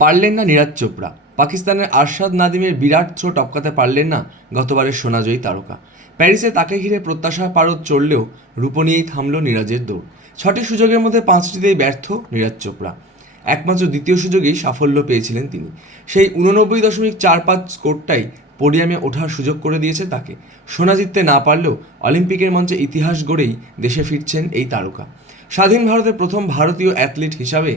পারলেন না নীরাজ চোপড়া। পাকিস্তানের আরশাদ নাদিমের বিরাট থ্রো টপকাতে পারলেন না গতবারের সোনাজয়ী তারকা। প্যারিসে তাকে ঘিরে প্রত্যাশা পারদ চললেও রূপ নিয়েই থামল নীরাজের দৌড়। ছটি সুযোগের মধ্যে পাঁচটিতেই ব্যর্থ নীরাজ চোপড়া। একমাত্র দ্বিতীয় সুযোগেই সাফল্য পেয়েছিলেন তিনি। সেই উননব্বই দশমিক চার পাঁচ স্কোরটাই পোডিয়ামে ওঠার সুযোগ করে দিয়েছে তাকে। সোনা জিততে না পারলেও অলিম্পিকের মঞ্চে ইতিহাস গড়েই দেশে ফিরছেন এই তারকা। স্বাধীন ভারতের প্রথম ভারতীয় অ্যাথলিট হিসাবে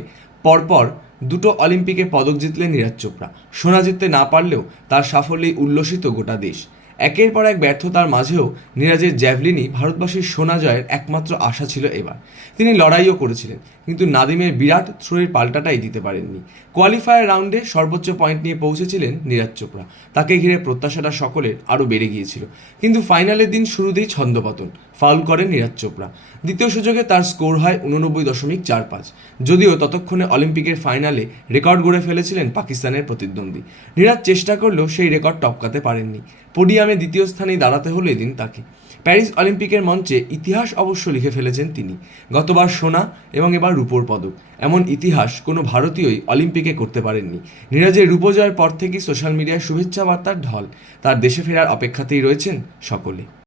পরপর দুটো অলিম্পিকে পদক জিতলেন নীরাজ চোপড়া। সোনা জিততে না পারলেও তার সাফল্যেই উল্লসিত গোটা দেশ। একের পর এক ব্যর্থতার মাঝেও নিরাজের জ্যাভলিনই ভারতবাসীর সোনা জয়ের একমাত্র আশা ছিল এবার। তিনি লড়াইও করেছিলেন, কিন্তু নাদিমের বিরাট থ্রোয়ের পাল্টাটাই দিতে পারেননি। কোয়ালিফায়ার রাউন্ডে সর্বোচ্চ পয়েন্ট নিয়ে পৌঁছেছিলেন নীরাজ চোপড়া। তাকে ঘিরে প্রত্যাশাটা সকলের আরও বেড়ে গিয়েছিল। কিন্তু ফাইনালের দিন শুরুতেই ছন্দপতন, ফাউল করেন নীরাজ চোপড়া। দ্বিতীয় সুযোগে তার স্কোর হয় উননব্বই দশমিক চার পাঁচ। যদিও ততক্ষণে অলিম্পিকের ফাইনালে রেকর্ড গড়ে ফেলেছিলেন পাকিস্তানের প্রতিদ্বন্দ্বী। নীরাজ চেষ্টা করলেও সেই রেকর্ড টপকাতে পারেননি। পোডিয়ামে দ্বিতীয় স্থানেই দাঁড়াতে হলো এদিন তাকে। প্যারিস অলিম্পিকের মঞ্চে ইতিহাস অবশ্য লিখে ফেলেছেন তিনি। গতবার সোনা এবং এবার রূপোর পদক। এমন ইতিহাস কোনো ভারতীয়ই অলিম্পিকে করতে পারেননি। নীরাজের রূপজয়ের পর থেকেই সোশ্যাল মিডিয়ায় শুভেচ্ছা বার্তার ঢল। তার দেশে ফেরার অপেক্ষাতেই রয়েছেন সকলে।